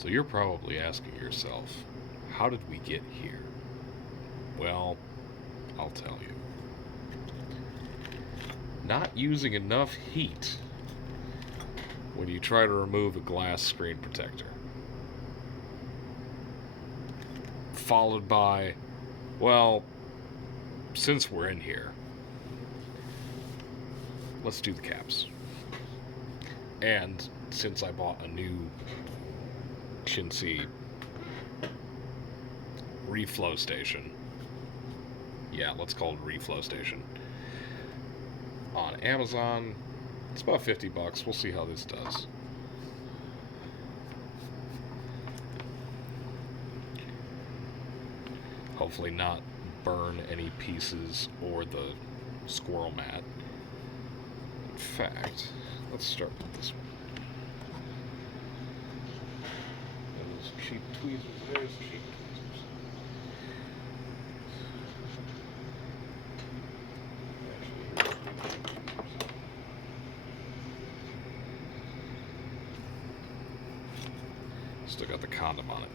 So you're probably asking yourself, how did we get here? Well, I'll tell you. Not using enough heat when you try to remove a glass screen protector. Followed by, well, since we're in here, let's do the caps. And since I bought a new chintzy reflow station, yeah, let's call it a reflow station, on Amazon, it's about $50. We'll see how this does. Hopefully not burn any pieces or the squirrel mat. In fact, let's start with this one. Those cheap tweezers, there's cheap tweezers. Still got the condom on it.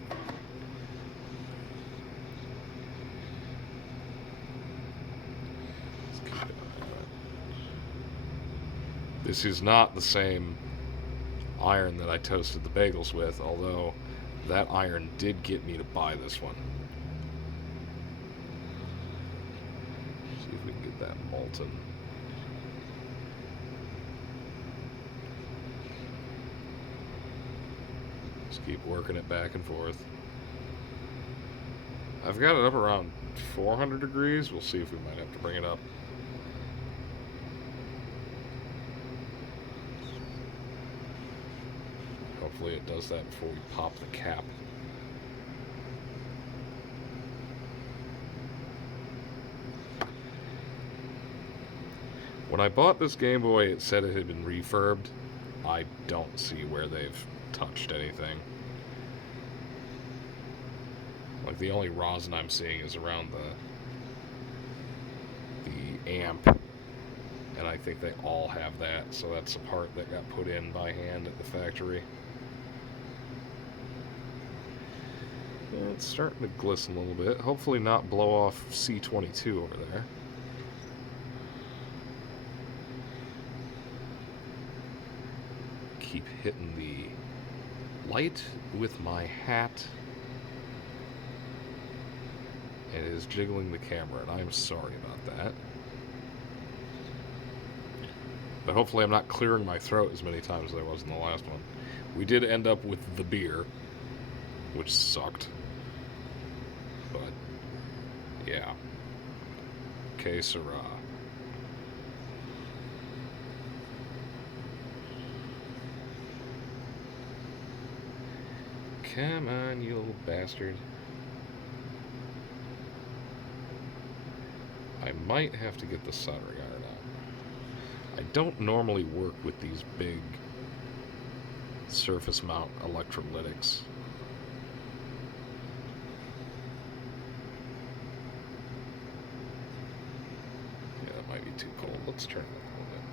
Let's keep it on that. This is not the same iron that I toasted the bagels with, although that iron did get me to buy this one. See if we can get that molten. Just keep working it back and forth. I've got it up around 400 degrees. We'll see if we might have to bring it up. Hopefully it does that before we pop the cap. When I bought this Game Boy, it said it had been refurbed. I don't see where they've touched anything. Like, the only rosin I'm seeing is around the amp, and I think they all have that, so that's a part that got put in by hand at the factory. Yeah, it's starting to glisten a little bit. Hopefully not blow off C22 over there. Keep hitting the light with my hat. It is jiggling the camera, and I'm sorry about that. But hopefully I'm not clearing my throat as many times as I was in the last one. We did end up with the beer, which sucked. But, yeah. Que sera. Come on, you little bastard. I might have to get the soldering iron out. I don't normally work with these big surface mount electrolytics. Yeah, that might be too cold. Let's turn it up a little bit.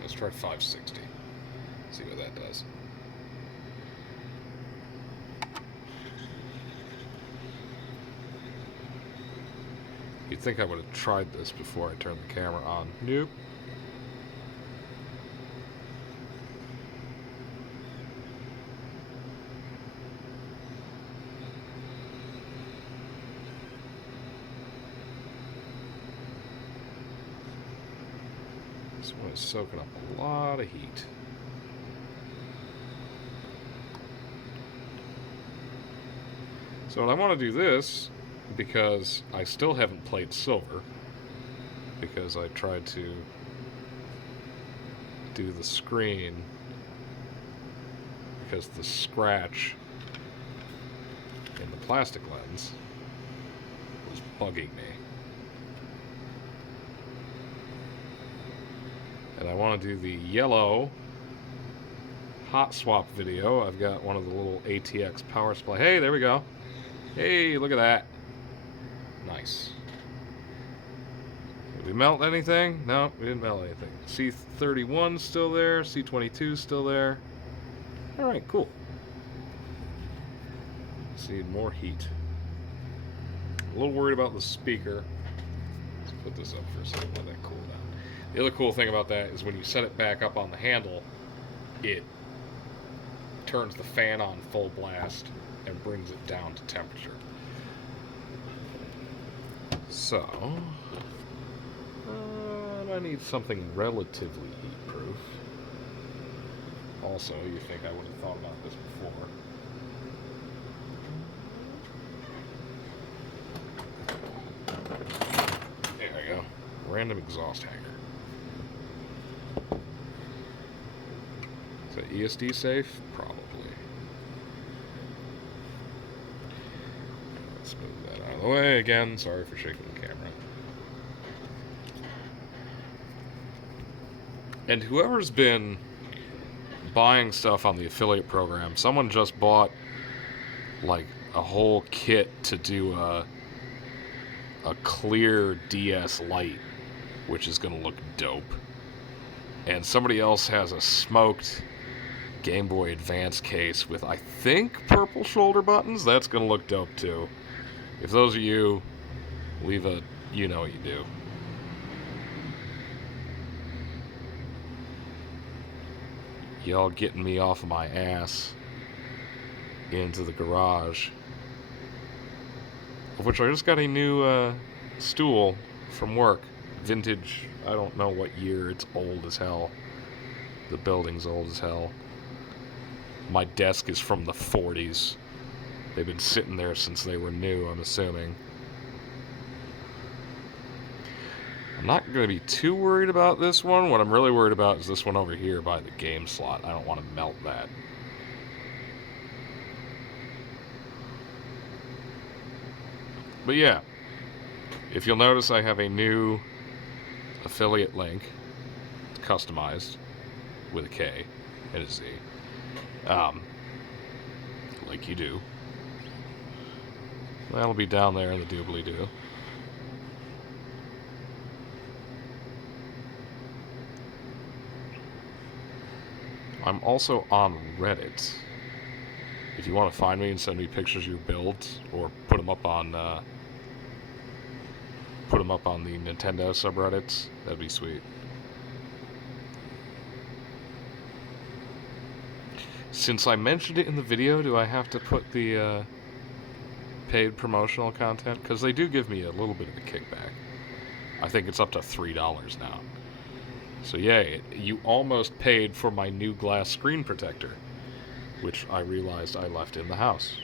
Let's try 560. See what that does. You'd think I would have tried this before I turned the camera on. Nope. This one is soaking up a lot of heat. So I want to do this because I still haven't played silver, because I tried to do the screen because the scratch in the plastic lens was bugging me. And I want to do the yellow hot swap video. I've got one of the little ATX power supply. Hey, there we go. Hey, look at that. Nice. We melt anything? No, we didn't melt anything. C31's still there. C22's still there. Alright, cool. Just need more heat. A little worried about the speaker. Let's put this up for a second, let that cool down. The other cool thing about that is when you set it back up on the handle, it turns the fan on full blast and brings it down to temperature. So, I need something relatively heat-proof. Also, you think I would have thought about this before. There we go. Random exhaust hanger. Is that ESD safe? Probably. Let's move that out of the way again. Sorry for shaking the camera. And whoever's been buying stuff on the affiliate program, someone just bought like a whole kit to do a clear DS light, which is going to look dope. And somebody else has a smoked Game Boy Advance case with, I think, purple shoulder buttons. That's going to look dope too. If those are you, leave a you know what you do. Y'all getting me off of my ass into the garage, of which I just got a new stool from work. Vintage, I don't know what year, it's old as hell. The building's old as hell. My desk is from the 40s. They've been sitting there since they were new, I'm assuming. I'm not going to be too worried about this one. What I'm really worried about is this one over here by the game slot. I don't want to melt that. But yeah, if you'll notice, I have a new affiliate link. It's customized with a K and a Z. Like you do. That'll be down there in the doobly-doo. I'm also on Reddit. If you want to find me and send me pictures of your builds, or put them up on the Nintendo subreddits, that'd be sweet. Since I mentioned it in the video, do I have to put the paid promotional content? Because they do give me a little bit of a kickback. I think it's up to $3 now. So yay, you almost paid for my new glass screen protector, which I realized I left in the house.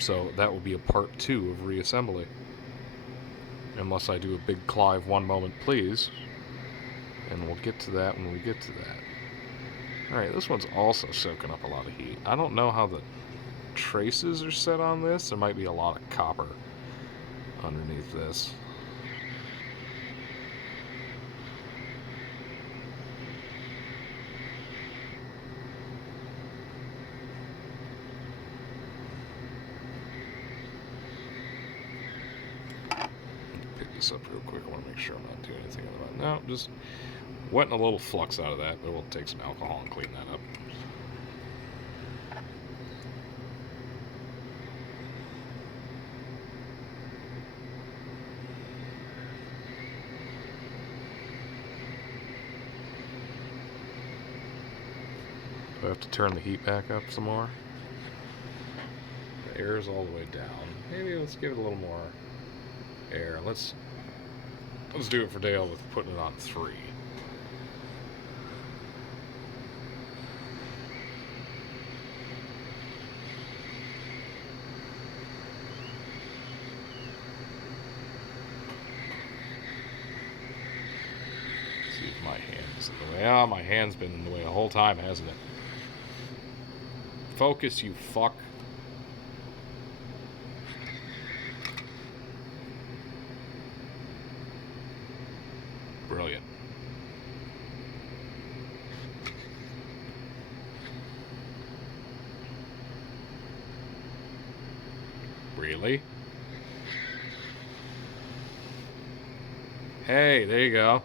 So that will be a part 2 of reassembly. Unless I do a big Clive one moment please. And we'll get to that when we get to that. Alright, this one's also soaking up a lot of heat. I don't know how the traces are set on this. There might be a lot of copper underneath this. Up real quick. I want to make sure I'm not doing anything about it. No, just wetting a little flux out of that, but we'll take some alcohol and clean that up. Do I have to turn the heat back up some more? The air is all the way down. Maybe let's give it a little more air. Let's do it for Dale with putting it on 3. See if my hand is in the way. Ah, my hand's been in the way the whole time, hasn't it? Focus, you fuck. Brilliant. Really? Hey, there you go.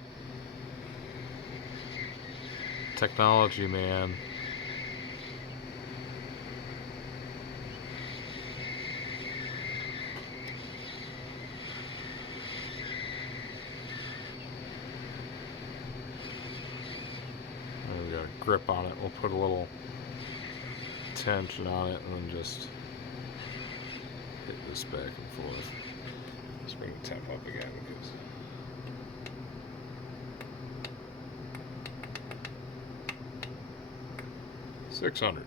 Technology, man. We got a grip on it. We'll put a little tension on it and then just hit this back and forth. Let's bring the temp up again because 600.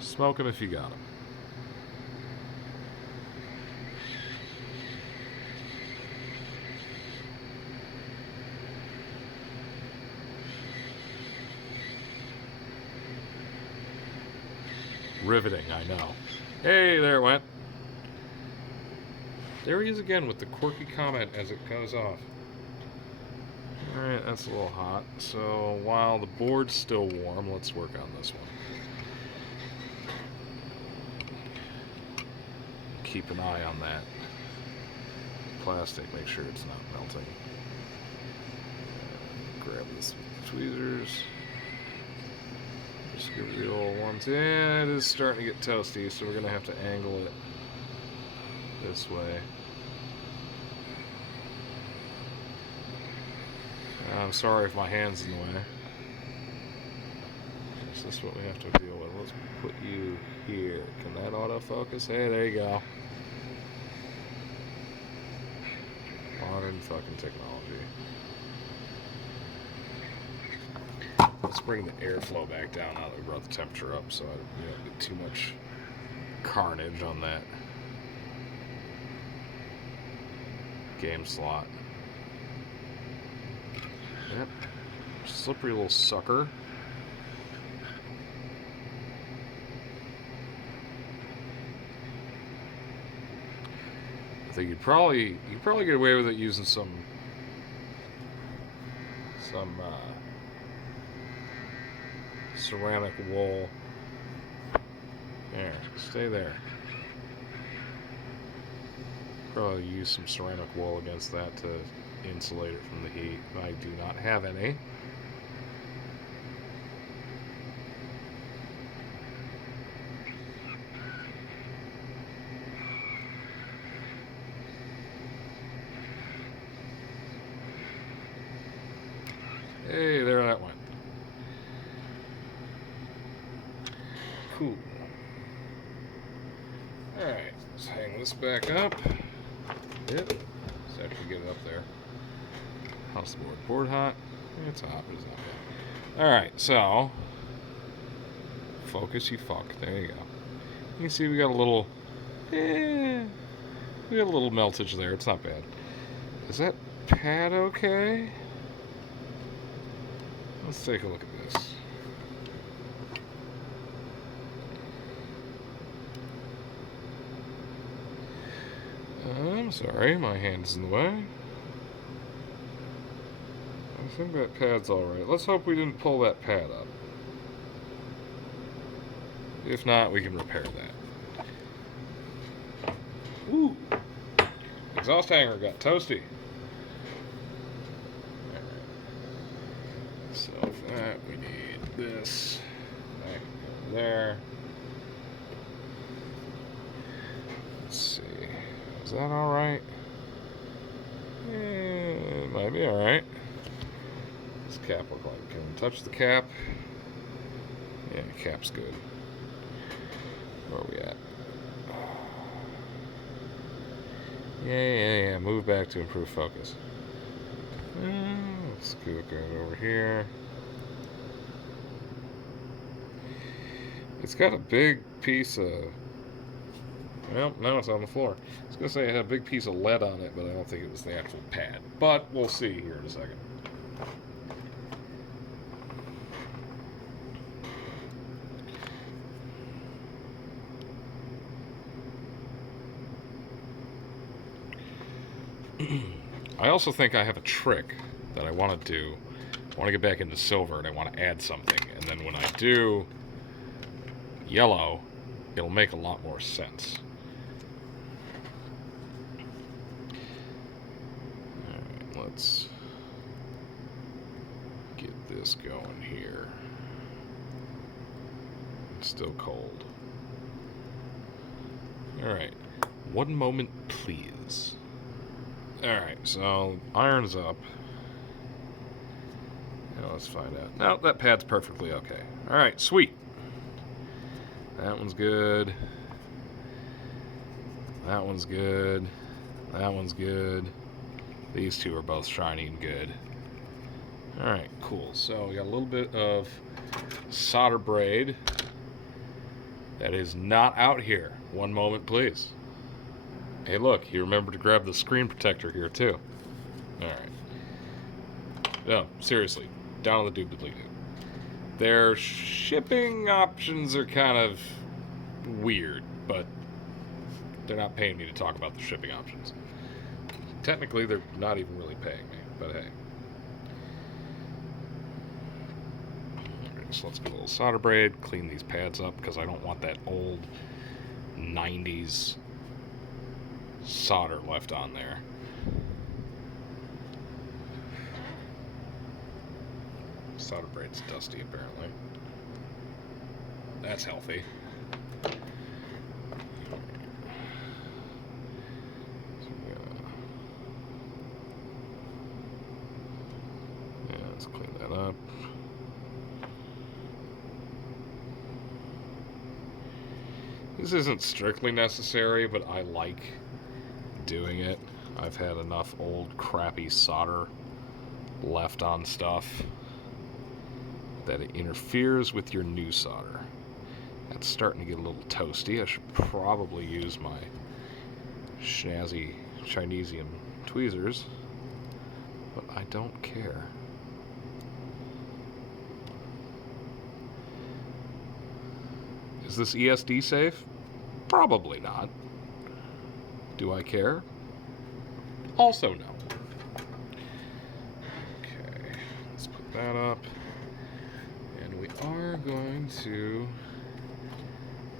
Smoke them if you got them. Riveting, I know. Hey, there it went. There he is again with the quirky comment as it goes off. Alright, that's a little hot. So while the board's still warm, let's work on this one. Keep an eye on that plastic, make sure it's not melting. Grab the tweezers. Just give it the old ones. Yeah, it is starting to get toasty, so we're going to have to angle it this way. I'm sorry if my hand's in the way. Is this what we have to deal with? Let's put you here. Can that autofocus? Hey, there you go. Modern fucking technology. Let's bring the airflow back down now that we brought the temperature up so we don't get too much carnage on that game slot. Yep. Slippery little sucker. I think you'd probably get away with it using some ceramic wool. There, stay there. Probably use some ceramic wool against that to insulate it from the heat. I do not have any. Hey, there that went. Cool. Alright, let's hang this back up. Yep. Let's actually get it up there. How's the board? Board hot? It's hot, but it's not bad. Alright, so focus, you fuck. There you go. You can see we got a little we got a little meltage there. It's not bad. Is that pad okay? Let's take a look at this. I'm sorry, my hand's in the way. I think that pad's alright. Let's hope we didn't pull that pad up. If not, we can repair that. Ooh! Exhaust hanger got toasty. Alright. So for that, we need this. Right there. Let's see. Is that alright? Yeah, it might be alright. What's the cap look like? Can we touch the cap? Yeah, the cap's good. Where are we at? Yeah. Move back to improve focus. Let's scoot that over here. It's got a big piece of... Well, now it's on the floor. I was going to say it had a big piece of lead on it, but I don't think it was the actual pad. But we'll see here in a second. I also think I have a trick that I want to do. I want to get back into silver and I want to add something. And then when I do yellow, it'll make a lot more sense. let's get this going here. It's still cold. Alright, 1 moment please. Alright, so iron's up. Now let's find out. No, that pad's perfectly okay. Alright, sweet. That one's good. That one's good. That one's good. These two are both shiny and good. Alright, cool. So we got a little bit of solder braid that is not out here. 1 moment, please. Hey, look, you remember to grab the screen protector here, too. Alright. No, seriously, down on the doobly-doo. Their shipping options are kind of weird, but they're not paying me to talk about the shipping options. Technically, they're not even really paying me, but hey. Alright, so let's get a little solder braid, clean these pads up, because I don't want that old 90s solder left on there. Solder braid's dusty, apparently. That's healthy. Yeah, let's clean that up. This isn't strictly necessary, but I like doing it. I've had enough old crappy solder left on stuff that it interferes with your new solder. That's starting to get a little toasty. I should probably use my snazzy Chinesium tweezers, but I don't care. Is this ESD safe? Probably not. Do I care? Also no. Okay, let's put that up. And we are going to...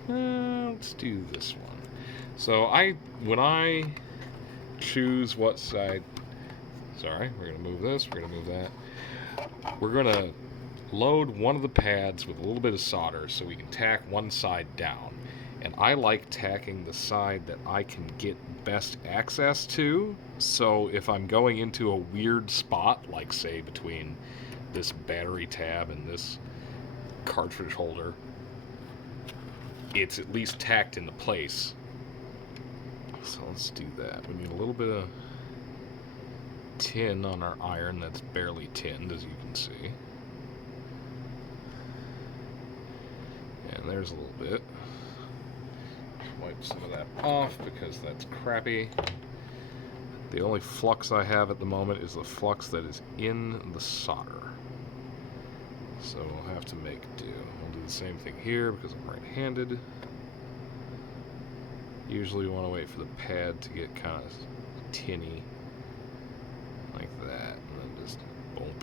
let's do this one. So when I choose what side... Sorry, we're going to move this, we're going to move that. We're going to load one of the pads with a little bit of solder so we can tack one side down. And I like tacking the side that I can get best access to. So if I'm going into a weird spot, like say between this battery tab and this cartridge holder, it's at least tacked into place. So let's do that. We need a little bit of tin on our iron that's barely tinned, as you can see. And there's a little bit. Wipe some of that off because that's crappy. The only flux I have at the moment is the flux that is in the solder. So we'll have to make do. We'll do the same thing here because I'm right-handed. Usually you want to wait for the pad to get kind of tinny like that, and then just boom.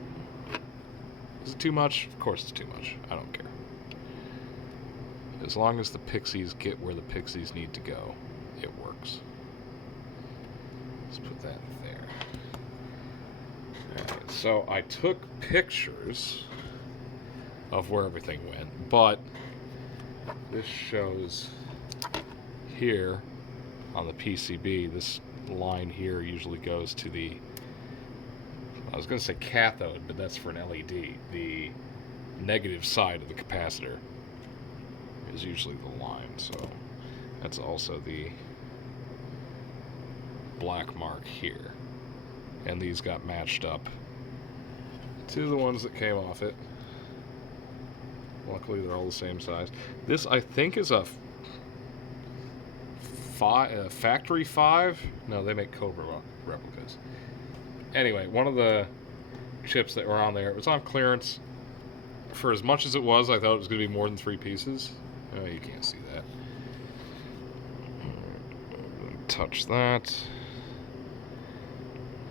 Is it too much? Of course it's too much. I don't care. As long as the pixies get where the pixies need to go, it works. Let's put that there. Alright, so I took pictures of where everything went, but this shows here on the PCB, this line here usually goes to the, I was going to say cathode, but that's for an LED. The negative side of the capacitor is usually the line, so that's also the black mark here. And these got matched up to the ones that came off it. Luckily they're all the same size. This I think is a factory 5. No, they make Cobra replicas. Anyway, one of the chips that were on there, it was on clearance. For as much as it was, I thought it was going to be more than 3 pieces. Oh, you can't see that. Touch that.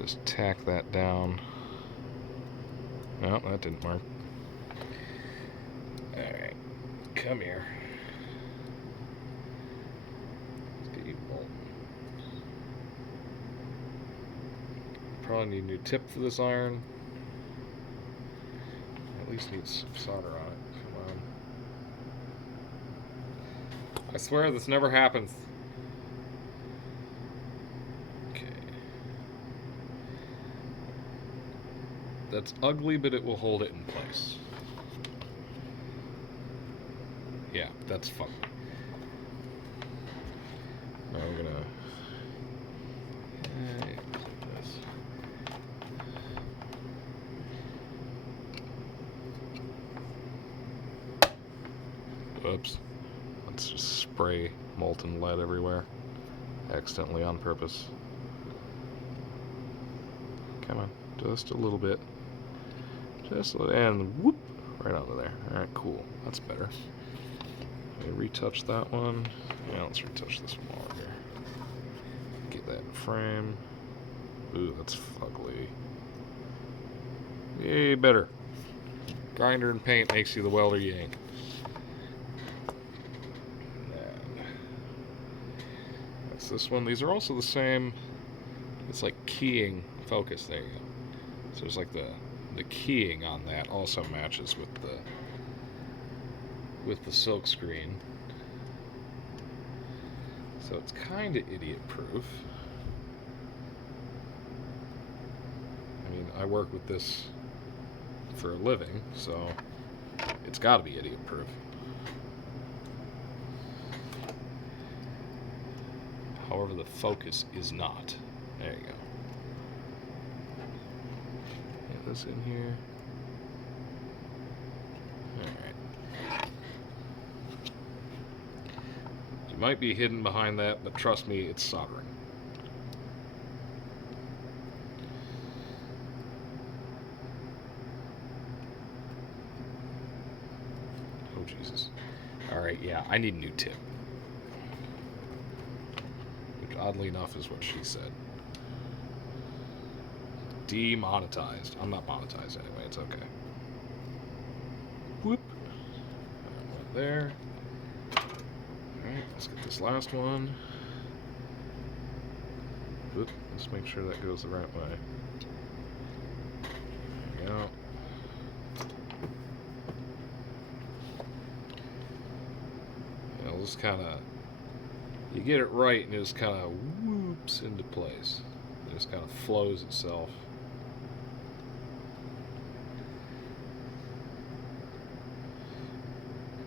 Just tack that down. No, that didn't work. Alright, come here. Probably need a new tip for this iron. At least need some solder on it. Come on. I swear this never happens. Okay. That's ugly, but it will hold it in place. Yeah, that's fun. Now we're gonna clip this. Whoops. Let's just spray molten lead everywhere. Accidentally on purpose. Come on, just a little bit. Just a little, and whoop, right onto there. Alright, cool. That's better. Let me retouch that one. Yeah, let's retouch this one over here. Get that in frame. Ooh, that's ugly. Yay, better. Grinder and paint makes you the welder you ain't. That's this one. These are also the same. It's like keying focus. There you go. So there's like the keying on that also matches with the silk screen. So it's kind of idiot proof. I mean, I work with this for a living, so it's got to be idiot proof. However, the focus is not. There you go. Get this in here. Alright. You might be hidden behind that, but trust me, it's soldering. Oh, Jesus. Alright, yeah, I need a new tip. Which, oddly enough, is what she said. Demonetized. I'm not monetized anyway, it's okay. Whoop. That went there. Alright, let's get this last one. Whoop. Let's make sure that goes the right way. There we go. It'll just kind of, you get it right and it just kind of whoops into place. It just kind of flows itself.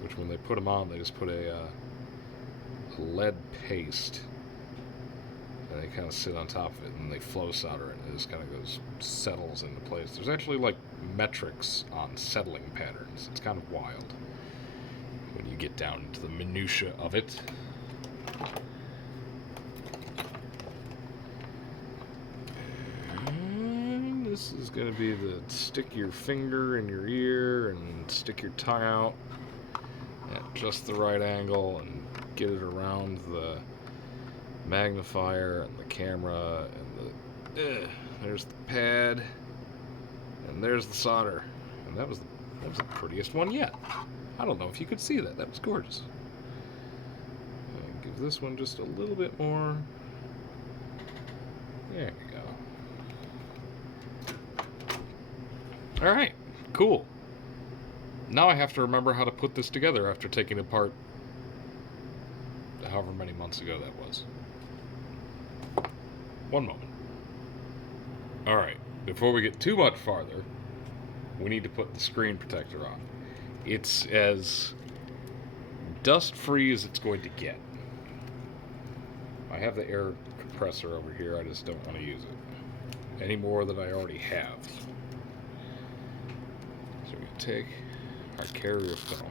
Which when they put them on, they just put a lead paste and they kind of sit on top of it and they flow solder it and it just kind of goes, settles into place. There's actually like metrics on settling patterns. It's kind of wild when you get down into the minutia of it. And this is going to be the stick your finger in your ear and stick your tongue out at just the right angle and get it around the magnifier and the camera and there's the pad and there's the solder, and that was the prettiest one yet. I don't know if you could see that. That was gorgeous. Give this one just a little bit more. There we go. All right, cool. Now I have to remember how to put this together after taking it apart however many months ago that was. One moment. Alright, before we get too much farther, we need to put the screen protector on. It's as dust-free as it's going to get. I have the air compressor over here, I just don't want to use it any more than I already have. So we take our carrier film.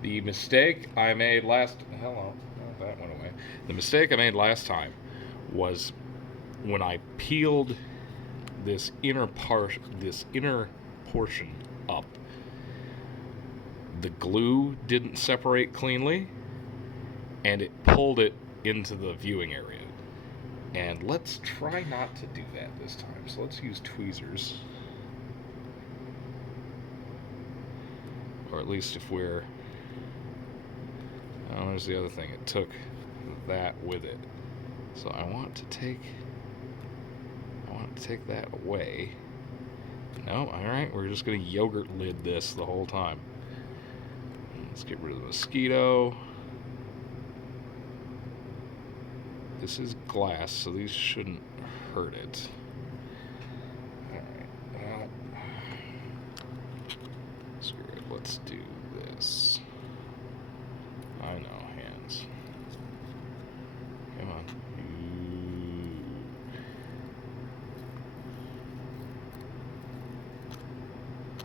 The mistake I made last... Hello. Oh, that went away. The mistake I made last time was when I peeled this inner portion up. The glue didn't separate cleanly, and it pulled it into the viewing area. And let's try not to do that this time. So let's use tweezers. Or at least if we're... Oh, there's the other thing. It took that with it. So I want to take that away. No, alright, we're just going to yogurt lid this the whole time. Let's get rid of the mosquito. This is glass, so these shouldn't hurt it. Alright, screw it, let's do this. I know, hands. Come on.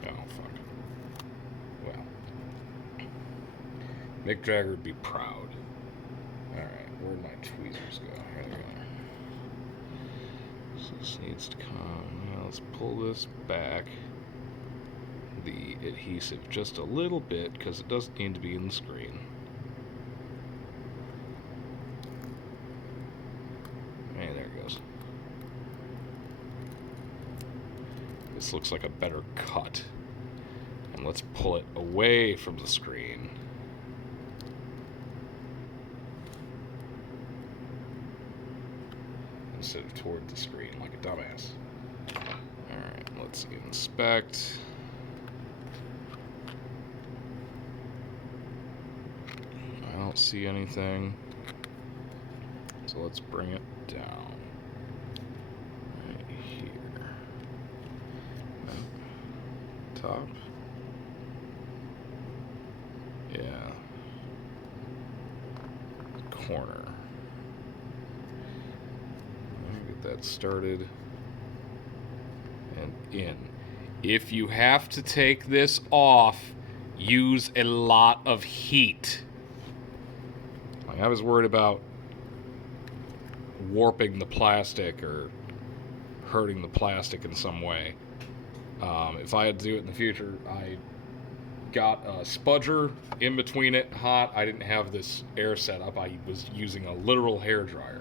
Oh, fuck. Well. Mick Jagger would be proud. Alright, where'd my tweezers go? Here they are. So this needs to come. Now let's pull this back. The adhesive just a little bit, because it doesn't need to be in the screen. Hey, there it goes. This looks like a better cut. And let's pull it away from the screen. Instead of toward the screen, like a dumbass. Alright, let's inspect. I don't see anything. So let's bring it down. Right here. Top. Yeah. Corner. Get that started. And in. If you have to take this off, use a lot of heat. Like, I was worried about warping the plastic or hurting the plastic in some way. If I had to do it in the future, I got a spudger in between it, hot. I didn't have this air setup. I was using a literal hairdryer.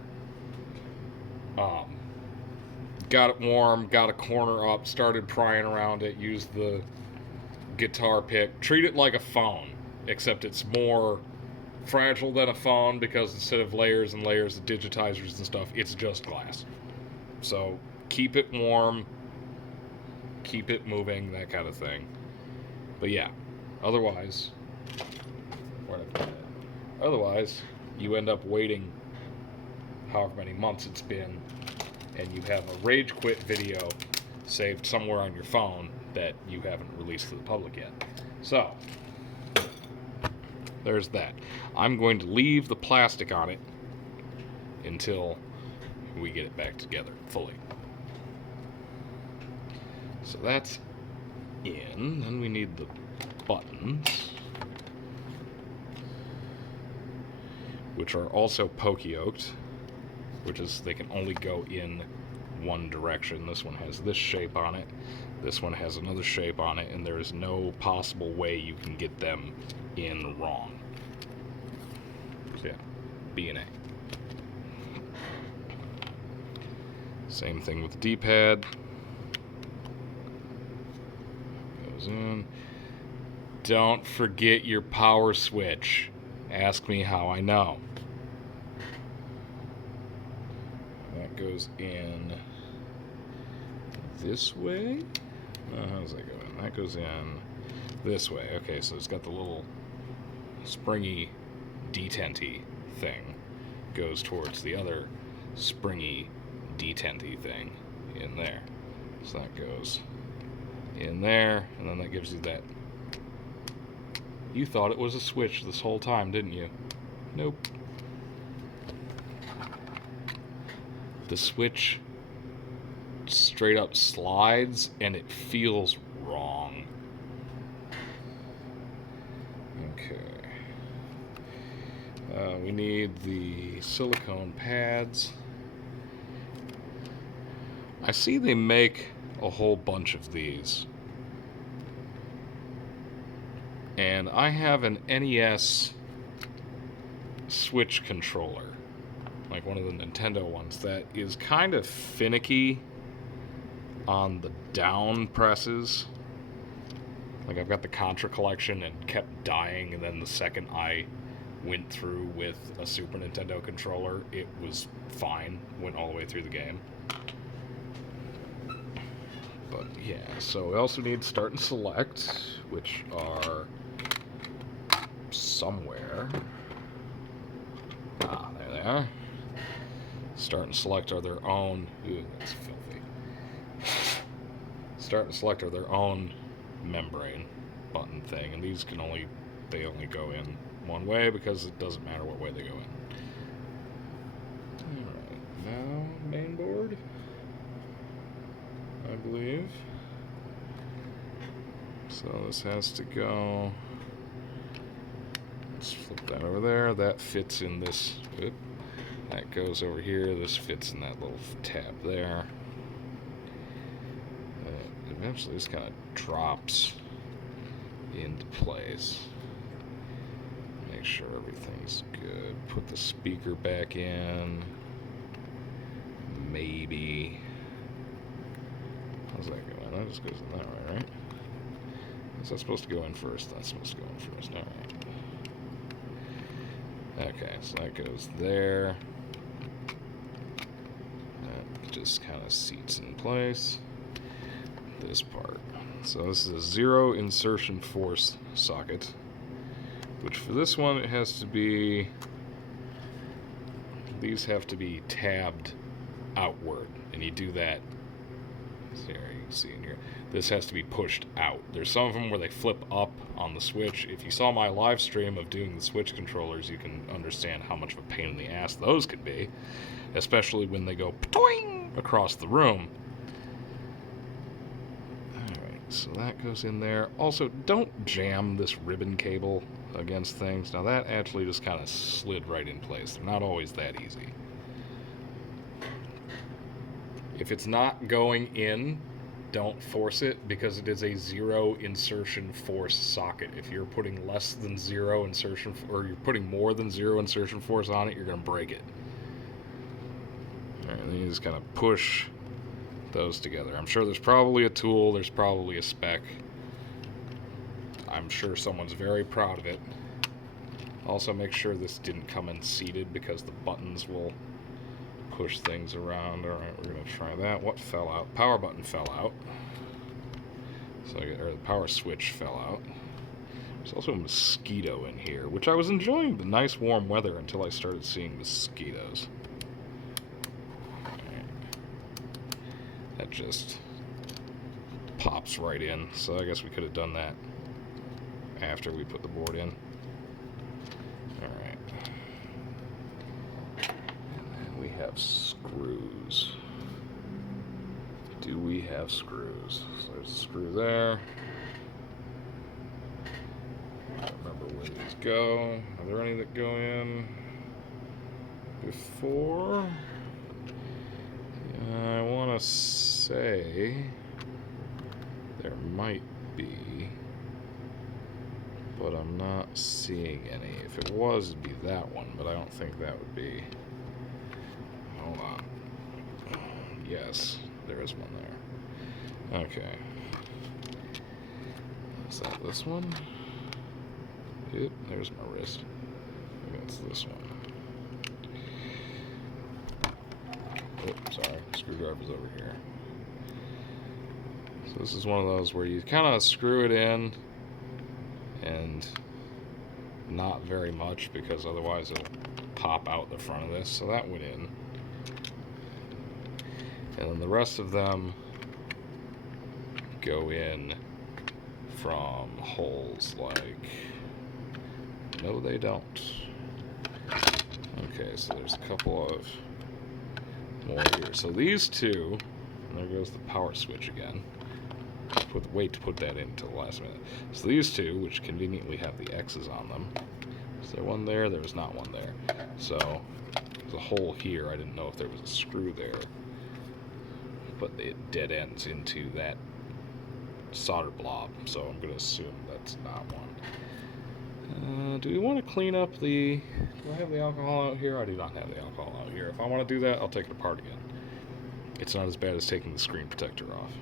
Got it warm, got a corner up, started prying around it, used the guitar pick. Treat it like a phone, except it's more fragile than a phone because instead of layers and layers of digitizers and stuff, it's just glass. So keep it warm, keep it moving, that kind of thing. But yeah, otherwise, you end up waiting however many months it's been, and you have a rage quit video saved somewhere on your phone that you haven't released to the public yet. So, there's that. I'm going to leave the plastic on it until we get it back together fully. So that's in. Then we need the buttons, which are also poke-yoked, which is they can only go in one direction. This one has this shape on it, this one has another shape on it, and there is no possible way you can get them in wrong. So yeah, B and A. Same thing with the D-pad. Goes in. Don't forget your power switch. Ask me how I know. That goes in this way. How does that go in? That goes in this way. Okay, so it's got the little springy detenty thing. Goes towards the other springy detenty thing in there. So that goes in there, and then that gives you that. You thought it was a switch this whole time, didn't you? Nope. The switch straight up slides, and it feels wrong. Okay. We need the silicone pads. I see they make a whole bunch of these. And I have an NES Switch controller, like one of the Nintendo ones, that is kind of finicky on the down presses. Like, I've got the Contra collection and kept dying, and then the second I went through with a Super Nintendo controller, it was fine, went all the way through the game. But yeah, so we also need start and select, which are somewhere. Ah, there they are. Start and select are their own. Ooh, that's filthy. Start and select are their own membrane button thing, and these they only go in one way because it doesn't matter what way they go in. Alright, now main board, I believe. So this has to go. Let's flip that over there. That fits in this. Whoop. That goes over here. This fits in that little tab there. Eventually, this kind of drops into place. Make sure everything's good. Put the speaker back in. Maybe. How's that going? That just goes in that way, right? Is that supposed to go in first? That's supposed to go in first. Alright. Okay, so that goes there. That just kind of seats in place. This part. So this is a zero insertion force socket, which for this one it has to be, these have to be tabbed outward, and you do that. Here you can see in here, this has to be pushed out. There's some of them where they flip up on the switch. If you saw my live stream of doing the switch controllers, you can understand how much of a pain in the ass those could be, especially when they go ptoing across the room. So that goes in there. Also, don't jam this ribbon cable against things. Now that actually just kind of slid right in place. They're not always that easy. If it's not going in, don't force it, because it is a zero insertion force socket. If you're putting less than zero insertion, or you're putting more than zero insertion force on it, you're going to break it. Alright, then you just kind of push those together. I'm sure there's probably a tool, there's probably a spec. I'm sure someone's very proud of it. Also, make sure this didn't come in seated, because the buttons will push things around. Alright, we're going to try that. What fell out? Power button fell out. Or the power switch fell out. There's also a mosquito in here, which I was enjoying the nice warm weather until I started seeing mosquitoes. That just pops right in, so I guess we could have done that after we put the board in. Alright. And then we have screws. Do we have screws? So there's a screw there. I don't remember where these go. Are there any that go in before? I want to say there might be, but I'm not seeing any. If it was, it'd be that one, but I don't think that would be. Hold on. Yes, there is one there. Okay. Is that this one? There's my wrist. I think it's this one. Oh, sorry, screwdriver's over here. So this is one of those where you kind of screw it in, and not very much, because otherwise it'll pop out the front of this. So that went in. And then the rest of them go in from holes like... No, they don't. Okay, so there's a couple of more here. So these two, and there goes the power switch again. Wait to put that in until the last minute. So these two, which conveniently have the X's on them. Is there one there? There was not one there. So there's a hole here. I didn't know if there was a screw there, but it dead ends into that solder blob. So I'm going to assume that's not one. Do we want to clean up the... Do I have the alcohol out here? I do not have the alcohol out here. If I want to do that, I'll take it apart again. It's not as bad as taking the screen protector off.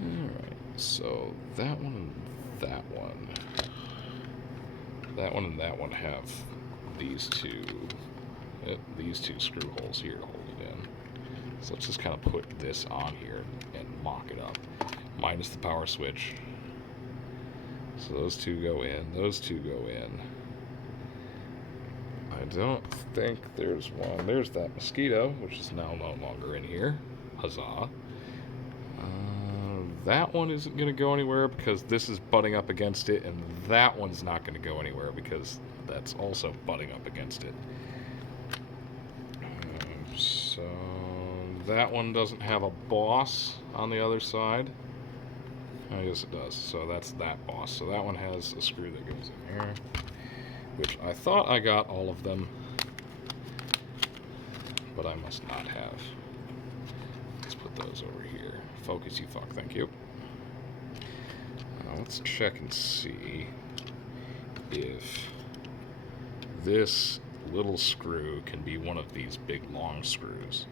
Alright, so that one and that one. That one and that one have these two screw holes here to hold it in. So let's just kind of put this on here and mock it up. Minus the power switch. So those two go in, those two go in. I don't think there's one. There's that mosquito, which is now no longer in here. Huzzah. That one isn't going to go anywhere because this is butting up against it, and that one's not going to go anywhere because that's also butting up against it. So that one doesn't have a boss on the other side. I guess it does. So that's that boss. So that one has a screw that goes in here, which I thought I got all of them, but I must not have. Let's put those over here. Focus, you fuck. Thank you. Let's check and see if this little screw can be one of these big long screws.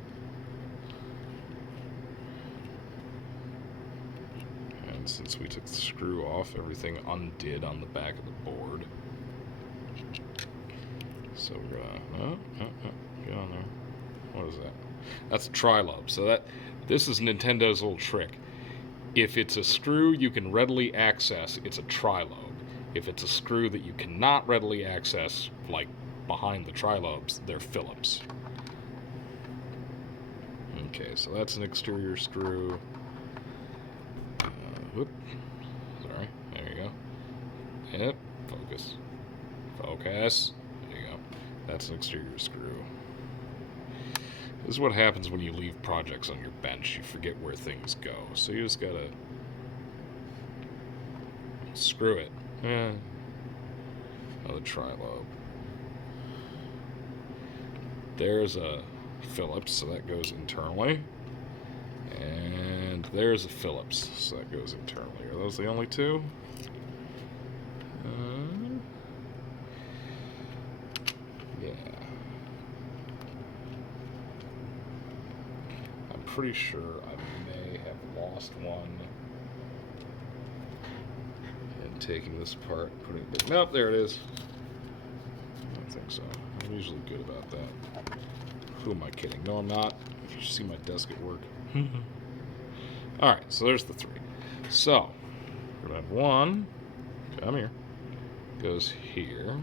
And since we took the screw off, everything undid on the back of the board. So we're gonna get on there. What is that? That's a tri-lobe. So this is Nintendo's little trick. If it's a screw you can readily access, it's a tri-lobe. If it's a screw that you cannot readily access, like behind the tri-lobes, they're Phillips. Okay, so that's an exterior screw. Whoop. Sorry. There you go. Yep. Focus. Focus. There you go. That's an exterior screw. This is what happens when you leave projects on your bench. You forget where things go. So you just gotta screw it. Another tri-lobe. There's a Phillips, so that goes internally. And there's a Phillips, so that goes internally. Are those the only two? Yeah. Pretty sure I may have lost one and taking this apart, putting it back. Nope, there it is. I don't think so. I'm usually good about that. Who am I kidding? No, I'm not. If you see my desk at work. Alright, so there's the three. So, we're going to have one. Come here. Goes here.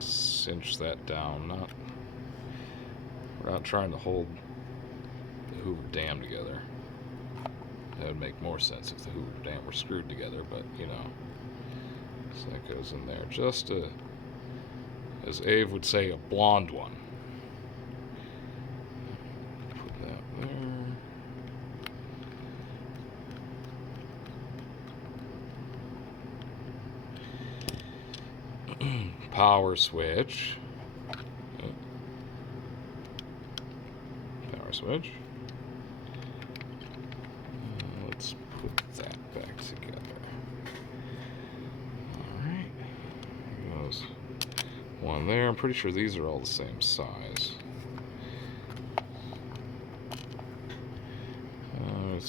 Cinch that down. We're not trying to hold the Hoover Dam together. That would make more sense if the Hoover Dam were screwed together, but you know. So that goes in there. Just as Ave would say, a blonde one. Put that there. Power switch. Power switch. Let's put that back together. Alright. There goes one there. I'm pretty sure these are all the same size.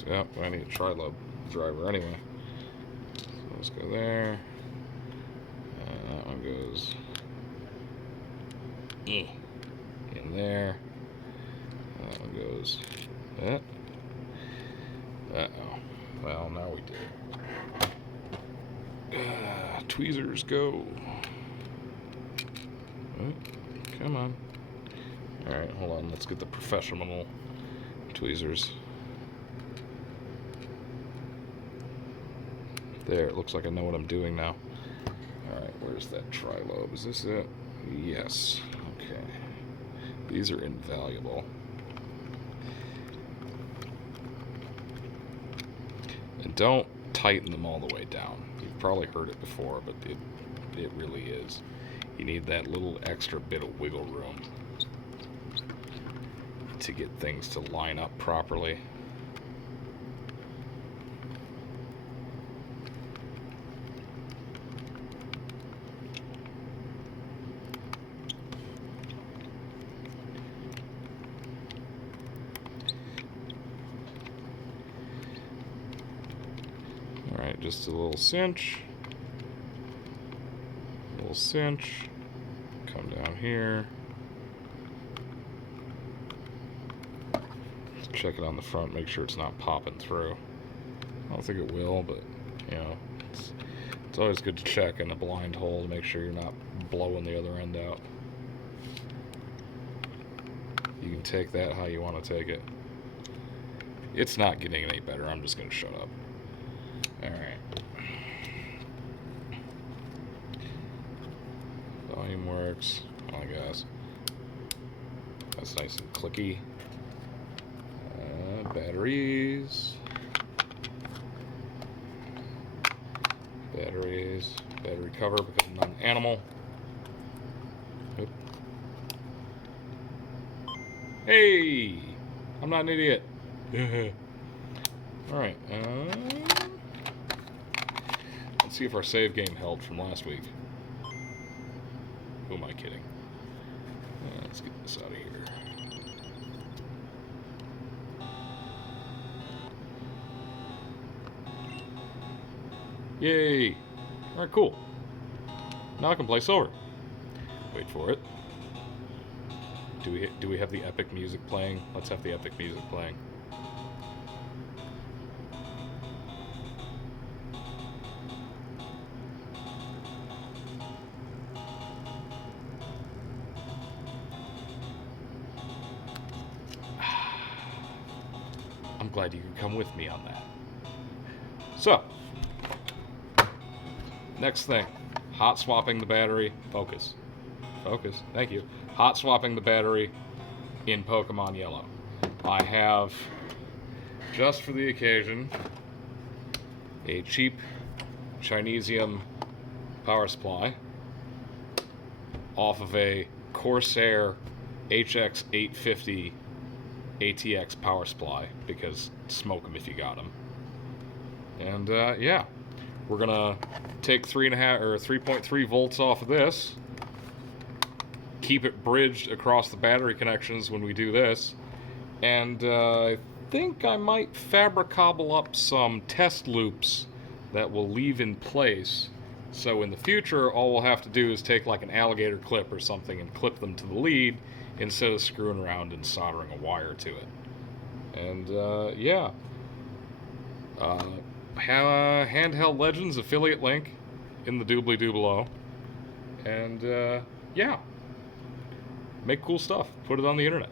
Yep, I need a tri-lobe driver anyway. So let's go there. That one goes in there. That one goes uh-oh. Well, now we did. Tweezers go. Come on. Alright, hold on. Let's get the professional tweezers. There, it looks like I know what I'm doing now. Alright, where's that tri-lobe? Is this it? Yes. Okay. These are invaluable. And don't tighten them all the way down. You've probably heard it before, but it really is. You need that little extra bit of wiggle room to get things to line up properly. Alright, just a little cinch. A little cinch. Come down here. Check it on the front, make sure it's not popping through. I don't think it will, but you know, it's always good to check in a blind hole to make sure you're not blowing the other end out. You can take that how you want to take it. It's not getting any better. I'm just going to shut up. Alright. Volume works. Oh, I guess. That's nice and clicky. Batteries. Battery cover because I'm not an animal. Oop. Hey! I'm not an idiot. Alright. Let's see if our save game held from last week. Who am I kidding? Let's get this out of here. Yay! Alright, cool. Now I can play Silver. Wait for it. Do we have the epic music playing? Let's have the epic music playing. I'm glad you could come with me on that. So, next thing, hot swapping the battery. Focus. Thank you. Hot swapping the battery in Pokemon Yellow. I have, just for the occasion, a cheap Chinesium power supply off of a Corsair HX850 ATX power supply, because smoke them if you got them. And yeah, we're gonna take 3.3 volts off of this, keep it bridged across the battery connections when we do this, and I think I might fabricable up some test loops that will leave in place, so in the future all we'll have to do is take like an alligator clip or something and clip them to the lead instead of screwing around and soldering a wire to it. And yeah, Handheld Legends affiliate link in the doobly-doo below. And yeah, make cool stuff, put it on the internet.